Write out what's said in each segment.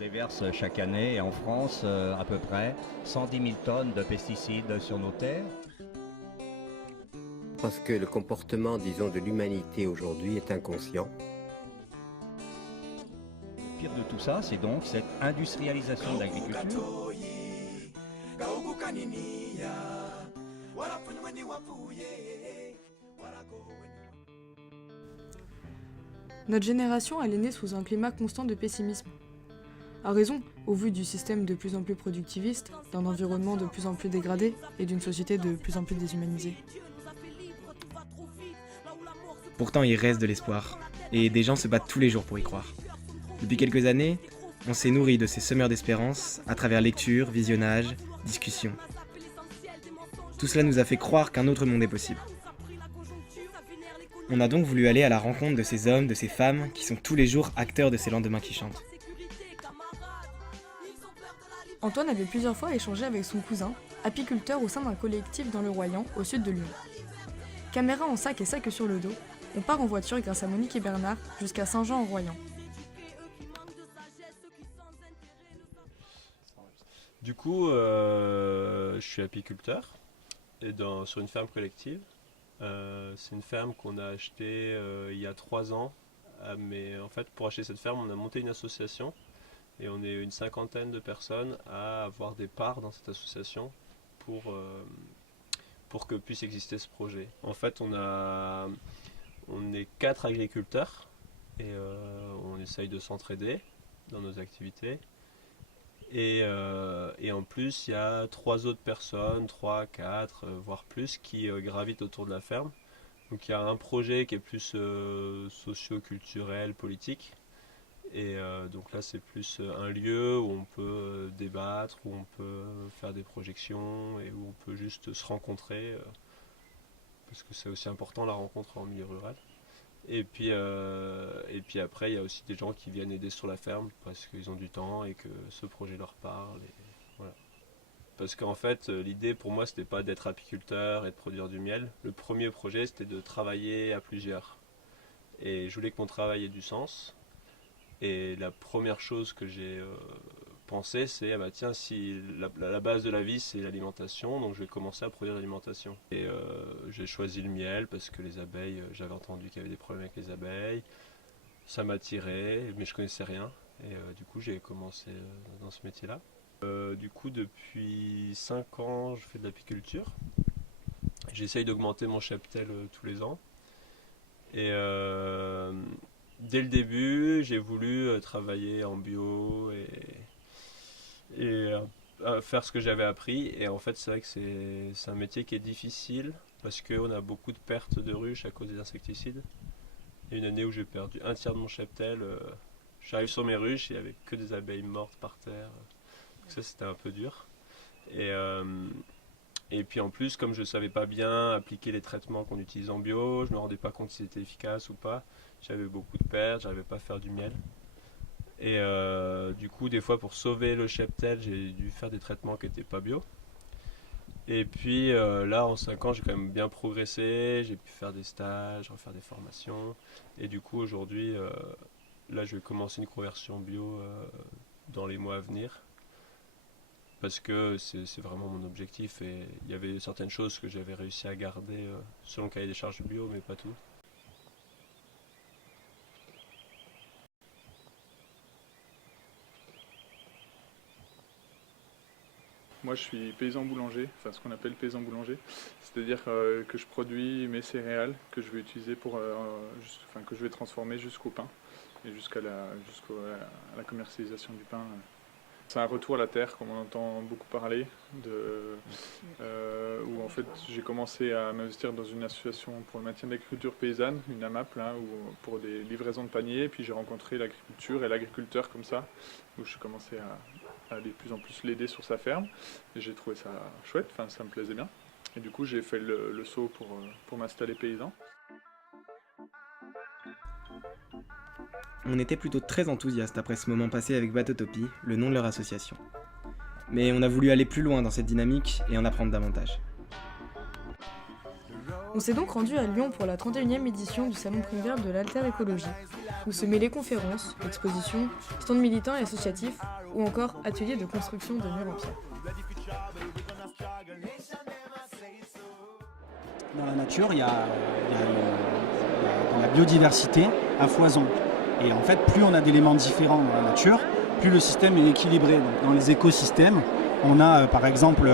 déverse chaque année en France à peu près 110 000 tonnes de pesticides sur nos terres. Parce que le comportement, disons, de l'humanité aujourd'hui est inconscient. Le pire de tout ça, c'est donc cette industrialisation de l'agriculture. Notre génération, elle est née sous un climat constant de pessimisme. A raison, au vu du système de plus en plus productiviste, d'un environnement de plus en plus dégradé et d'une société de plus en plus déshumanisée. Pourtant, il reste de l'espoir, et des gens se battent tous les jours pour y croire. Depuis quelques années, on s'est nourri de ces semeurs d'espérance à travers lecture, visionnage, discussion. Tout cela nous a fait croire qu'un autre monde est possible. On a donc voulu aller à la rencontre de ces hommes, de ces femmes, qui sont tous les jours acteurs de ces lendemains qui chantent. Antoine avait plusieurs fois échangé avec son cousin, apiculteur au sein d'un collectif dans le Royan, au sud de Lyon. Caméra en sac et sac sur le dos, on part en voiture grâce à Monique et Bernard jusqu'à Saint-Jean-en-Royan. Du coup, je suis apiculteur et sur une ferme collective. C'est une ferme qu'on a achetée il y a 3 ans. Mais en fait, pour acheter cette ferme, on a monté une association et on est une 50aine de personnes à avoir des parts dans cette association pour que puisse exister ce projet. En fait, on est 4 agriculteurs et on essaye de s'entraider dans nos activités. Et en plus, il y a 3 autres personnes, 3, 4, voire plus, qui gravitent autour de la ferme. Donc il y a un projet qui est plus socio-culturel, politique. Et donc là, c'est plus un lieu où on peut débattre, où on peut faire des projections et où on peut juste se rencontrer. Parce que c'est aussi important la rencontre en milieu rural. Et puis après, il y a aussi des gens qui viennent aider sur la ferme parce qu'ils ont du temps et que ce projet leur parle. Et voilà. Parce qu'en fait, l'idée pour moi, c'était pas d'être apiculteur et de produire du miel. Le premier projet, c'était de travailler à plusieurs. Et je voulais que mon travail ait du sens. Et la première chose que j'ai pensé, c'est tiens, si la base de la vie, c'est l'alimentation, donc je vais commencer à produire l'alimentation. Et j'ai choisi le miel parce que les abeilles, j'avais entendu qu'il y avait des problèmes avec les abeilles. Ça m'attirait, mais je connaissais rien. Et du coup, j'ai commencé dans ce métier-là. Du coup, depuis 5 ans, je fais de l'apiculture. J'essaye d'augmenter mon cheptel tous les ans. Et dès le début, j'ai voulu travailler en bio et faire ce que j'avais appris. Et en fait, c'est vrai que c'est un métier qui est difficile parce qu'on a beaucoup de pertes de ruches à cause des insecticides. Il y a une année où j'ai perdu un tiers de mon cheptel. J'arrive sur mes ruches et il n'y avait que des abeilles mortes par terre. Donc ça, c'était un peu dur. Et puis en plus, comme je ne savais pas bien appliquer les traitements qu'on utilise en bio, je ne me rendais pas compte si c'était efficace ou pas. J'avais beaucoup de pertes, j'arrivais pas à faire du miel. Et du coup, des fois, pour sauver le cheptel, j'ai dû faire des traitements qui n'étaient pas bio. Et puis là, en 5 ans, j'ai quand même bien progressé. J'ai pu faire des stages, refaire des formations. Et du coup, aujourd'hui, là, je vais commencer une conversion bio dans les mois à venir. Parce que c'est vraiment mon objectif. Et il y avait certaines choses que j'avais réussi à garder selon le cahier des charges bio, mais pas tout. Moi, je suis paysan boulanger, enfin ce qu'on appelle paysan boulanger, c'est-à-dire que je produis mes céréales que je vais utiliser que je vais transformer jusqu'au pain et jusqu'à la commercialisation du pain. C'est un retour à la terre, comme on entend beaucoup parler, où en fait j'ai commencé à m'investir dans une association pour le maintien de l'agriculture paysanne, une AMAP, là, pour des livraisons de paniers, puis j'ai rencontré l'agriculture et l'agriculteur comme ça, où je commençais à de plus en plus l'aider sur sa ferme, et j'ai trouvé ça chouette, enfin ça me plaisait bien, et du coup j'ai fait le saut pour m'installer paysan. On était plutôt très enthousiastes après ce moment passé avec Batotopie, le nom de leur association. Mais on a voulu aller plus loin dans cette dynamique et en apprendre davantage. On s'est donc rendu à Lyon pour la 31e édition du Salon Primaire de l'Alter-Écologie, où se mêlaient conférences, expositions, stands militants et associatifs, ou encore ateliers de construction de murs en pierre. Dans la nature, il y a de la biodiversité à foison. Et en fait, plus on a d'éléments différents dans la nature, plus le système est équilibré. Donc, dans les écosystèmes, on a par exemple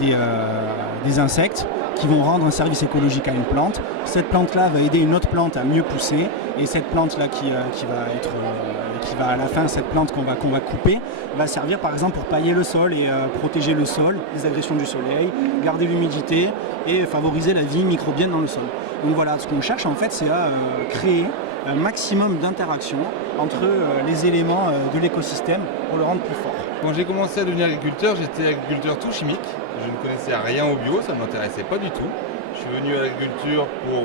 des insectes qui vont rendre un service écologique à une plante. Cette plante-là va aider une autre plante à mieux pousser. Et cette plante-là qui va à la fin, cette plante qu'on va couper, va servir par exemple pour pailler le sol et protéger le sol des agressions du soleil, garder l'humidité et favoriser la vie microbienne dans le sol. Donc voilà, ce qu'on cherche en fait, c'est à créer un maximum d'interaction entre les éléments de l'écosystème pour le rendre plus fort. Quand j'ai commencé à devenir agriculteur, j'étais agriculteur tout chimique. Je ne connaissais rien au bio, ça ne m'intéressait pas du tout. Je suis venu à l'agriculture pour,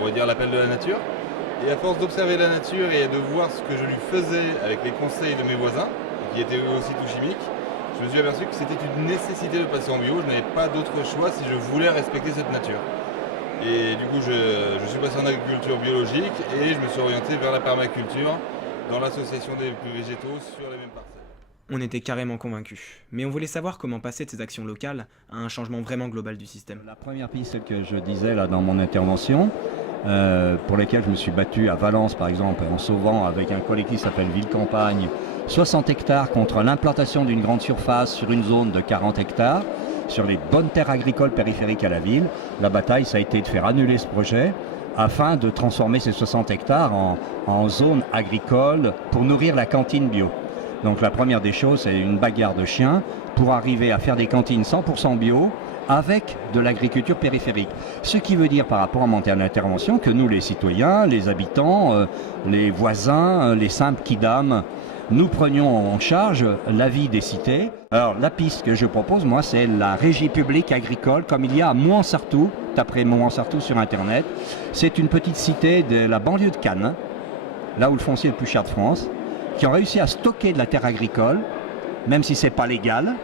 on va dire, l'appel de la nature. Et à force d'observer la nature et de voir ce que je lui faisais avec les conseils de mes voisins, qui étaient eux aussi tout chimiques, je me suis aperçu que c'était une nécessité de passer en bio. Je n'avais pas d'autre choix si je voulais respecter cette nature. Et du coup, je suis passé en agriculture biologique et je me suis orienté vers la permaculture dans l'association des végétaux sur les mêmes parcelles. On était carrément convaincus, mais on voulait savoir comment passer de ces actions locales à un changement vraiment global du système. La première piste, celle que je disais là dans mon intervention, pour lesquelles je me suis battu à Valence par exemple, en sauvant avec un collectif qui s'appelle Ville Campagne 60 hectares contre l'implantation d'une grande surface sur une zone de 40 hectares, sur les bonnes terres agricoles périphériques à la ville. La bataille, ça a été de faire annuler ce projet afin de transformer ces 60 hectares en zone agricole pour nourrir la cantine bio. Donc la première des choses, c'est une bagarre de chiens pour arriver à faire des cantines 100% bio avec de l'agriculture périphérique. Ce qui veut dire par rapport à mon intervention que nous, les citoyens, les habitants, les voisins, les simples kidam, nous prenions en charge la vie des cités. Alors la piste que je propose, moi, c'est la régie publique agricole, comme il y a à Mouansartou, taperez Mouansartou sur Internet. C'est une petite cité de la banlieue de Cannes, là où le foncier est le plus cher de France, qui ont réussi à stocker de la terre agricole, même si ce n'est pas légal.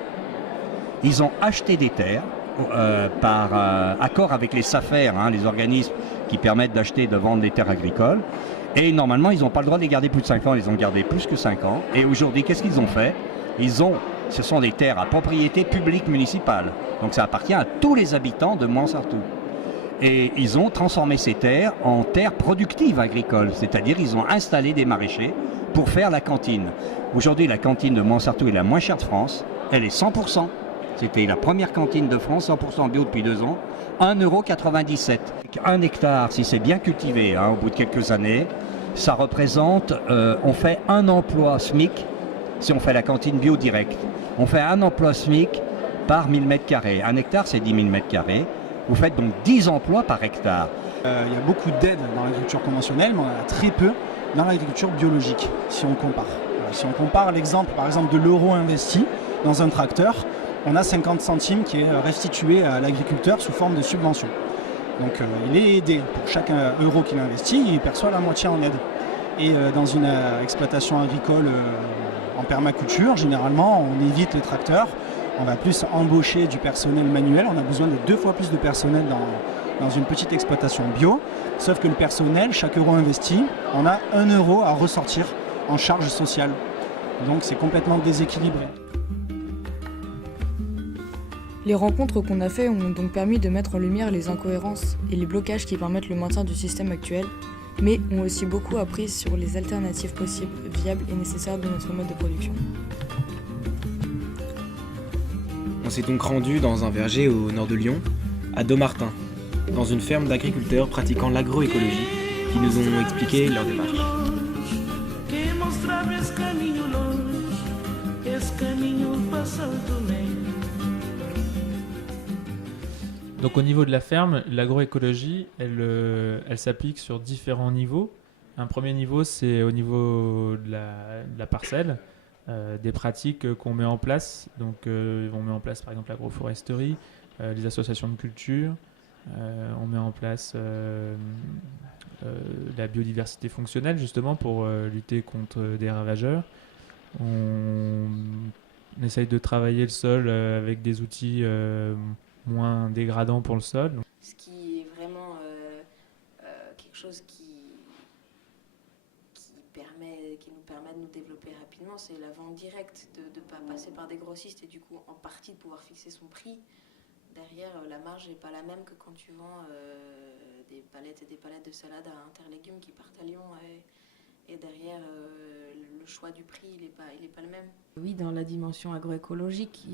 Ils ont acheté des terres par accord avec les SAFER, les organismes qui permettent d'acheter et de vendre des terres agricoles. Et normalement, ils n'ont pas le droit de les garder plus de 5 ans, ils ont gardé plus que 5 ans. Et aujourd'hui, qu'est-ce qu'ils ont fait? Ce sont des terres à propriété publique municipale. Donc ça appartient à tous les habitants de Mouansartou. Et ils ont transformé ces terres en terres productives agricoles, c'est-à-dire ils ont installé des maraîchers pour faire la cantine. Aujourd'hui, la cantine de Mouansartou est la moins chère de France, elle est 100%. C'était la première cantine de France, 100% bio depuis 2 ans, 1,97 €. 1 hectare, si c'est bien cultivé, au bout de quelques années, ça représente, on fait un emploi SMIC, si on fait la cantine bio directe. On fait un emploi SMIC par 1000 m². 1 hectare, c'est 10 000 m². Vous faites donc 10 emplois par hectare. Il y a beaucoup d'aides dans l'agriculture conventionnelle, mais on en a très peu dans l'agriculture biologique, si on compare. Si on compare l'exemple, par exemple, de l'euro investi dans un tracteur, on a 50 centimes qui est restitué à l'agriculteur sous forme de subvention. Donc il est aidé. Pour chaque euro qu'il investit, il perçoit la moitié en aide. Et dans une exploitation agricole en permaculture, généralement, on évite les tracteurs. On va plus embaucher du personnel manuel. On a besoin de 2 fois plus de personnel dans une petite exploitation bio. Sauf que le personnel, chaque euro investi, on a 1 euro à ressortir en charge sociale. Donc c'est complètement déséquilibré. Les rencontres qu'on a faites ont donc permis de mettre en lumière les incohérences et les blocages qui permettent le maintien du système actuel, mais ont aussi beaucoup appris sur les alternatives possibles, viables et nécessaires de notre mode de production. On s'est donc rendu dans un verger au nord de Lyon, à Dommartin, dans une ferme d'agriculteurs pratiquant l'agroécologie, qui nous ont expliqué leur démarche. Donc au niveau de la ferme, l'agroécologie, elle s'applique sur différents niveaux. Un premier niveau, c'est au niveau de la parcelle, des pratiques qu'on met en place. Donc on met en place par exemple l'agroforesterie, les associations de culture, on met en place la biodiversité fonctionnelle justement pour lutter contre des ravageurs. On essaye de travailler le sol avec des outils moins dégradant pour le sol. Ce qui est quelque chose qui nous permet de nous développer rapidement, c'est la vente directe, de ne pas passer par des grossistes et du coup en partie de pouvoir fixer son prix. Derrière, la marge n'est pas la même que quand tu vends des palettes et des palettes de salade à Interlégumes qui partent à Lyon et derrière le choix du prix il est pas le même. Oui, dans la dimension agroécologique,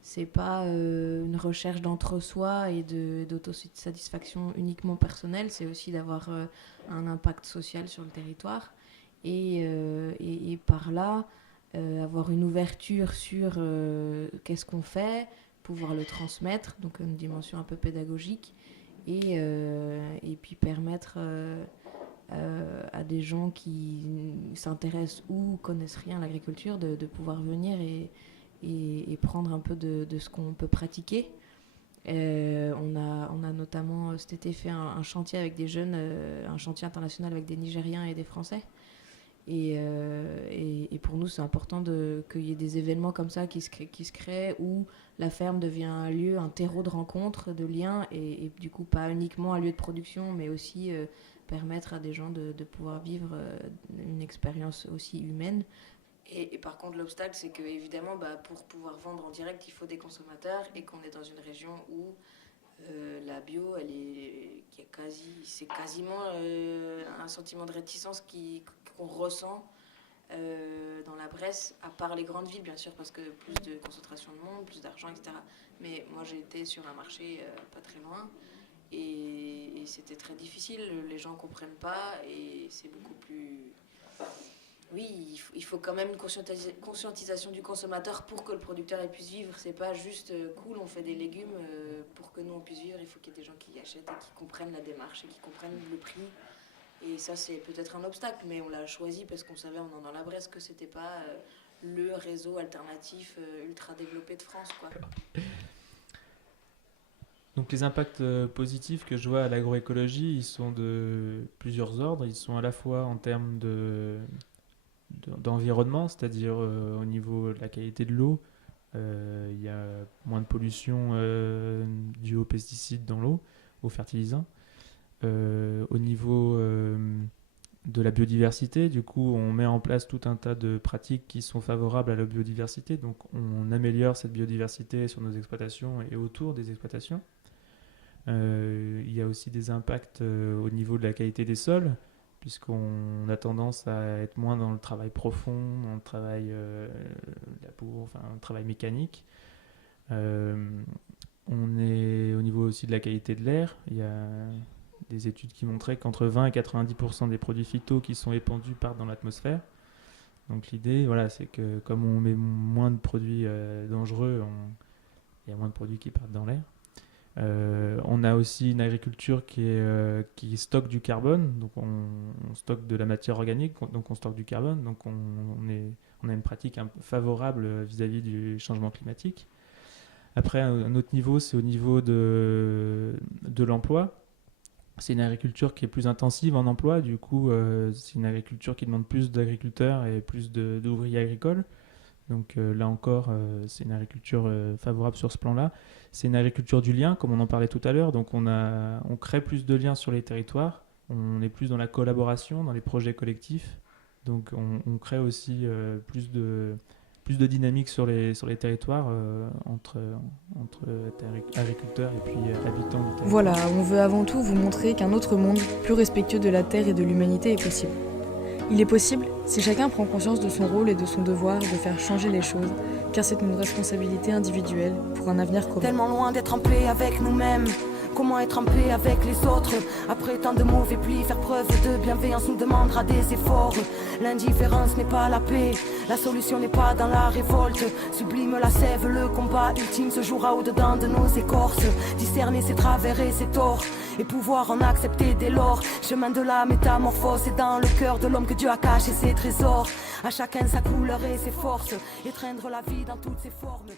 c'est pas une recherche d'entre-soi et d'autosatisfaction uniquement personnelle, c'est aussi d'avoir un impact social sur le territoire et par là avoir une ouverture sur qu'est-ce qu'on fait, pouvoir le transmettre, donc une dimension un peu pédagogique et puis permettre à des gens qui s'intéressent ou connaissent rien à l'agriculture de pouvoir venir et prendre un peu de ce qu'on peut pratiquer. On a notamment cet été fait un chantier avec des jeunes, un chantier international avec des Nigériens et des Français. Et pour nous, c'est important qu'il y ait des événements comme ça qui se créent où la ferme devient un lieu, un terreau de rencontre, de liens, et du coup pas uniquement un lieu de production, mais aussi permettre à des gens de pouvoir vivre une expérience aussi humaine. Et par contre, l'obstacle, c'est que évidemment, pour pouvoir vendre en direct, il faut des consommateurs et qu'on est dans une région où la bio, c'est quasiment un sentiment de réticence qu'on ressent dans la Bresse, à part les grandes villes, bien sûr, parce que plus de concentration de monde, plus d'argent, etc. Mais moi, j'ai été sur un marché pas très loin et c'était très difficile. Les gens ne comprennent pas et c'est beaucoup plus... Oui, il faut quand même une conscientisation du consommateur pour que le producteur puisse vivre. C'est pas juste cool, on fait des légumes pour que nous on puisse vivre. Il faut qu'il y ait des gens qui achètent et qui comprennent la démarche et qui comprennent le prix. Et ça, c'est peut-être un obstacle, mais on l'a choisi parce qu'on savait, en dans la Bresse, que c'était pas le réseau alternatif ultra développé de France, quoi. Donc les impacts positifs que je vois à l'agroécologie, ils sont de plusieurs ordres. Ils sont à la fois en termes d'environnement, c'est-à-dire au niveau de la qualité de l'eau, il y a moins de pollution due aux pesticides dans l'eau, aux fertilisants. Au niveau de la biodiversité, du coup, on met en place tout un tas de pratiques qui sont favorables à la biodiversité, donc on améliore cette biodiversité sur nos exploitations et autour des exploitations. Il y a aussi des impacts au niveau de la qualité des sols, puisqu'on a tendance à être moins dans le travail profond, dans le travail labour, enfin le travail mécanique. On est au niveau aussi de la qualité de l'air. Il y a des études qui montraient qu'entre 20 et 90% des produits phytos qui sont épandus partent dans l'atmosphère. Donc l'idée, voilà, c'est que comme on met moins de produits dangereux, il y a moins de produits qui partent dans l'air. On a aussi une agriculture qui stocke du carbone, donc on stocke de la matière organique, donc on stocke du carbone, donc on a une pratique favorable vis-à-vis du changement climatique. Après, un autre niveau, c'est au niveau de l'emploi. C'est une agriculture qui est plus intensive en emploi, du coup c'est une agriculture qui demande plus d'agriculteurs et plus d'ouvriers agricoles. Donc là encore, c'est une agriculture favorable sur ce plan-là. C'est une agriculture du lien, comme on en parlait tout à l'heure. Donc on crée plus de liens sur les territoires. On est plus dans la collaboration, dans les projets collectifs. Donc on crée aussi plus de dynamique sur les territoires entre agriculteurs et puis habitants du territoire. Voilà, on veut avant tout vous montrer qu'un autre monde, plus respectueux de la terre et de l'humanité, est possible. Il est possible si chacun prend conscience de son rôle et de son devoir de faire changer les choses, car c'est une responsabilité individuelle pour un avenir commun. Tellement loin d'être en paix avec nous-mêmes. Comment être en paix avec les autres? Après tant de mauvais plis, faire preuve de bienveillance nous demandera des efforts. L'indifférence n'est pas la paix, la solution n'est pas dans la révolte. Sublime la sève, le combat ultime se jouera au-dedans de nos écorces. Discerner ses travers et ses torts, et pouvoir en accepter dès lors. Chemin de la métamorphose, c'est dans le cœur de l'homme que Dieu a caché ses trésors. À chacun sa couleur et ses forces, étreindre la vie dans toutes ses formes.